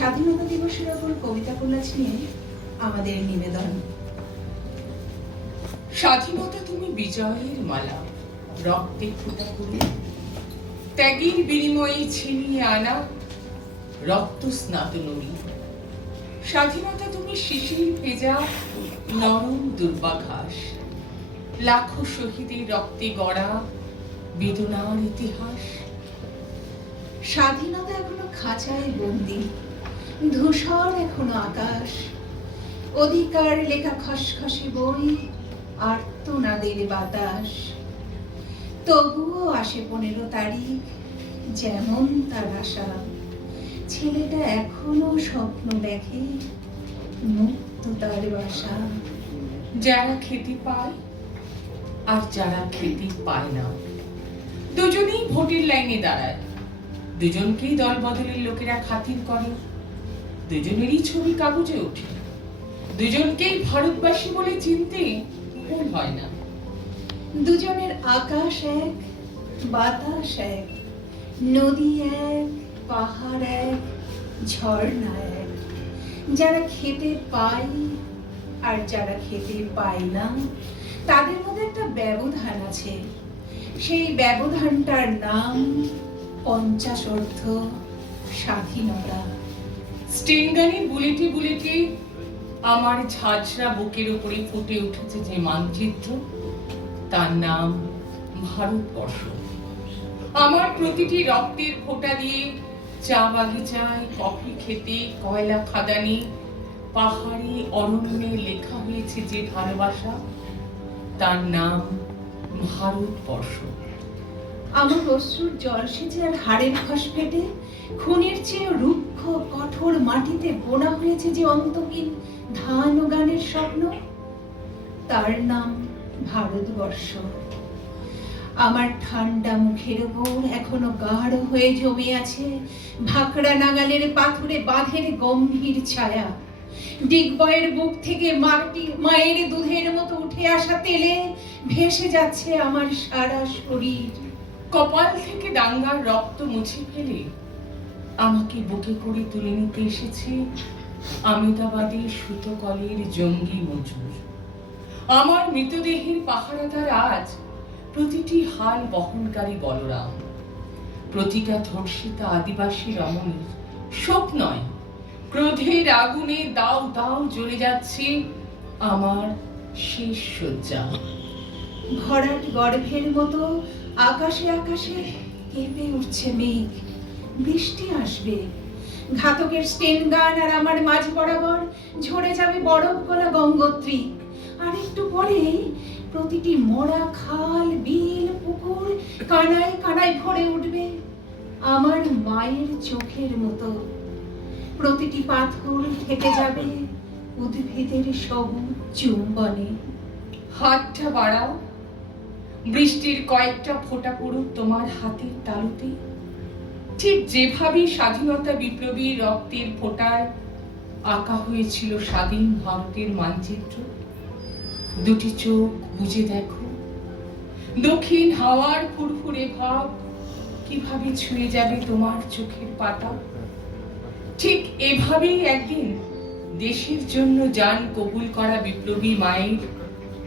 স্বাধীনতা দিবসের ওপর কবিতা কোলাজ নিয়ে আমাদের নিবেদন। স্বাধীনতা তুমি বিজয়ের মালা, রক্তে ফোঁটা করে ত্যাগের বিনিময়ে ছিনিয়ে আনা রক্ত স্নাত নদী। স্বাধীনতা তুমি শিশির ভেজা নরম দুর্বাঘাস, লাখো শহীদের রক্তে গড়া বেদনার ইতিহাস। স্বাধীনতা এখনো খাঁচায় বন্দি, ধূসর এখনো আকাশ, অধিকার লেখা খসখসে বই, আর্তনাদের বাতাস। তবুও আসে 15 তারিখ, যেমন তার আশা। ছেলেটা এখনো স্বপ্ন দেখে, মুক্ত তার বাসা। যারা খেতে পায় আর যারা খেতে পায় না, দুজনেই ভোটের লাইনে দাঁড়ায়। দুজনকেই দল বদলের লোকেরা খাতির করে, দুজনেরই ছবি কাগজে ওঠে। দুজনকেই ভারতবাসী বলে চিনতে ভুল হয় না। দুজনের আকাশ এক, বাতাস এক, নদী এক, পাহাড় এক, ঝর্ণা এক। যারা খেতে পায় আর যারা খেতে পায় না, তাদের মধ্যে একটা ব্যবধান আছে। সেই ব্যবধানটার নাম 50 স্বাধীনতা। স্টেনগানের বুলেটে বুলেটে আমার ঝাঁঝরা বুকের উপরে ফুটে উঠেছে যে মানচিত্র, তার নাম ভারতবর্ষ। আমার প্রতিটি রক্তের ফোঁটা দিয়ে চা বাগিচায়, কফি খেতে, কয়লা খাদানে, পাহাড়ে, অরণ্যে লেখা হয়েছে যে ভালোবাসা, তার নাম ভারতবর্ষ। আমার অশ্রুর জল সেচে আর হাড়ের ফসফেটে খুনের চেয়ে রুক্ষ কঠোর মাটিতে বোনা হয়েছে যে অন্তহীন ধান ও গানের স্বপ্ন, তার নাম ভারতবর্ষ। আমার ঠান্ডা মুখের ওপর এখনো গাঢ় হয়ে জমে আছে ভাকড়া নাগালের পাথরে বাঁধের গম্ভীর ছায়া। ডিগবয়ের বুক থেকে মায়ের দুধের মতো উঠে আসা তেলে ভেসে যাচ্ছে আমার সারা শরীর। কপাল থেকে দাঙ্গার রক্ত মুছে ফেলে আমাকে বুকে করে তুলে নিতে এসেছে আমেদাবাদের সুতোকলের জঙ্গি মজুর। আমার মৃতদেহের পাহারাদার আজ প্রতিটি হাল বহনকারী বলরাম, প্রতিটা ধর্ষিতা আদিবাসী রমণীর শোক নয়, ক্রোধের আগুনে দাও দাও জ্বলে যাচ্ছে আমার শেষ শয্যা। ভরাট গর্ভের মতো আকাশে আকাশে কেঁপে উঠছে মেঘ, বৃষ্টি আসবে। ঘাতকের স্টেনগান আর আমার মাঝ বরাবর ঝরে যাবে বরফ গলা গঙ্গোত্রী। আর একটু পরেই প্রতিটি মরা খাল, বিল, পুকুর কানায় কানায় ভরে উঠবে আমার মায়ের চোখের মতো। প্রতিটি পাথর থেকে যাবে উদ্ভিদের সবুজ চুম্বনে। হাতটা বাড়াও, বৃষ্টির কয়েকটা ফোঁটা পড়ুক তোমার হাতের তালুতে। ঠিক যেভাবে স্বাধীনতা বিপ্লবী রক্তের ফোঁটায় আঁকা হয়েছিল স্বাধীন ভারতের মানচিত্র, দুটি চোখ বুজে দেখো, দক্ষিণ হাওয়ার ফুরফুরে ভাব কিভাবে ছুঁয়ে যাবে তোমার চোখের পাতা। ঠিক এভাবেই একদিন দেশের জন্য জান কবুল করা বিপ্লবী মায়ের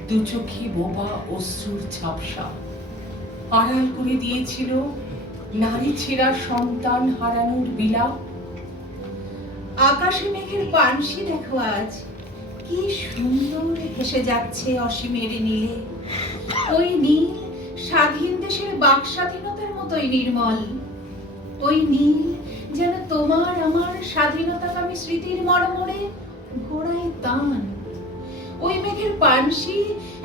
দু চোখে বোবা অশ্রুর ঝাপসা আড়াল করে দিয়েছিল নারী ছেঁড়া সন্তান হারানোর বিলাপ। আকাশে মেঘের পানসি দেখো আজ কি সুন্দর ভেসে যাচ্ছে অসীমের নীলে। ওই নীল স্বাধীন দেশের বাক স্বাধীনতার মতোই নির্মল। ওই নীল যেন তোমার আমার স্বাধীনতাকামী স্মৃতির মরমরে ঘোড়ায় টান। ওই মেঘের পানসি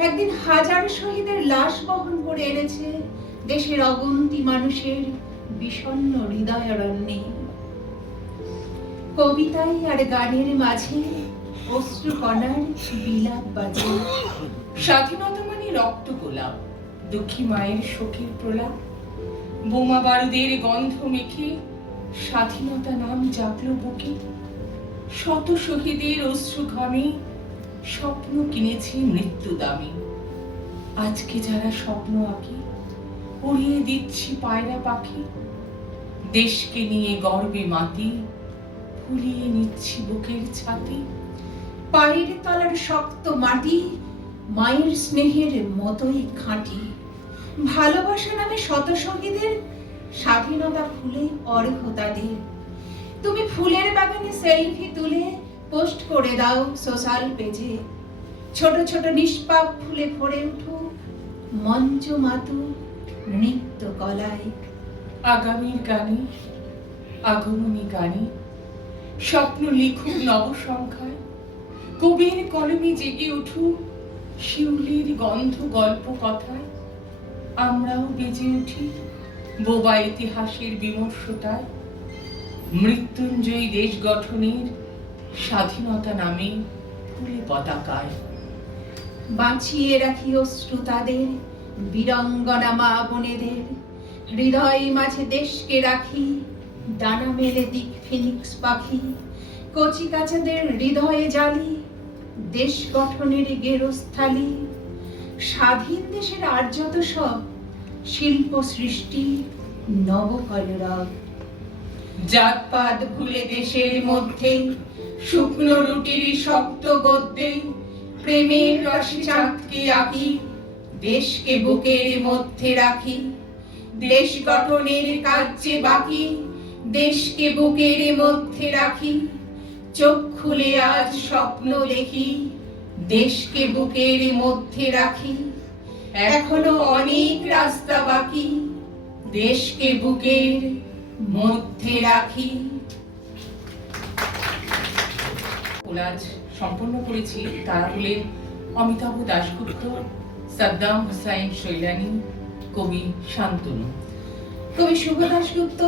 একদিন হাজার শহীদের লাশ বহন করে এনেছে দেশের অগুন্তি মানুষের বিষণ্ণ হৃদয় অরণ্যে। কবিতায় আর গানের মাঝে অশ্রুকণার বিলাপ বাজে। স্বাধীনতা মানে রক্ত গোলাপ, দুঃখী মায়ের শোকের প্রলাপ। বোমা বারুদের গন্ধ মেখে স্বাধীনতা নাম জাগলো বুকে। শত শহীদের অশ্রু ঘামে স্বপ্ন কিনেছি মৃত্যু দামে। আজকে যারা স্বপ্ন আঁকে উড়িয়ে দিচ্ছি পায়রা পাখি। দেশকে নিয়ে গর্বে মাতি কুলিয়ে নিচ্ছি বুকের ছাতি। পায়ের তলার শক্ত মাটি মায়ের স্নেহের মতোই খাঁটি। ভালোবাসা নামে শত শহীদের স্বাধীনতা ফুলে অর্ঘ তাদের। তুমি ফুলের বাগানে সেলফি তুলে পোস্ট করে দাও সোশ্যাল পেজে। ছোট ছোট নিষ্পাপ ফুলে ভরে উঠুক মঞ্চ মাতু নৃত্য কলায়। আগামীর গানে, আগমনী গানে স্বপ্ন লিখুক নব সংখ্যায়। কবির কলমে জেগে উঠুক শিউলির গন্ধ গল্প কথায়। আমরাও বেজে উঠি বোবা ইতিহাসের বিমর্ষতায়। মৃত্যুঞ্জয়ী দেশ গঠনের স্বাধীনতা নামে ফুলে পতাকায়। বাঁচিয়ে রাখি অশ্রু তাদের বীরাঙ্গনা মা বোনেদের। হৃদয় মাঝে দেশকে রাখি ডানা মেলে দিক ফিনিক্স পাখি। কচি কাচাদের হৃদয়ে জালি দেশ গঠনের গেরস্থালি। স্বাধীন দেশের আর্যত সব শিল্প সৃষ্টি নবকলরব। জাতপাত ভুলে দেশের মধ্যে শুকনো রুটির শক্ত গদ্যে প্রেমের রসে চাঁদকে আঁকি দেশকে বুকের মধ্যে রাখি। দেশ গঠনের কাজ যে বাকি দেশকে বুকের মধ্যে রাখি। চোখ খুলে আজ স্বপ্ন দেখি দেশকে বুকের মধ্যে রাখি। এখনো অনেক রাস্তা বাকি দেশকে বুকের মধ্যে রাখি। কোলাজ সম্পন্ন করেছি তারা হলেন অমিতাভ দাশগুপ্ত, সাদ্দাম হুসাইন শৈলানী, কবি শান্তনু, কবি শুভ দাশগুপ্ত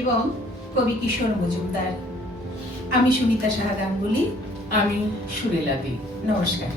এবং কবি কিশোর মজুমদার। আমি সুনিতা সাহা গাঙ্গুলি। আমি সুরেলা দে। নমস্কার।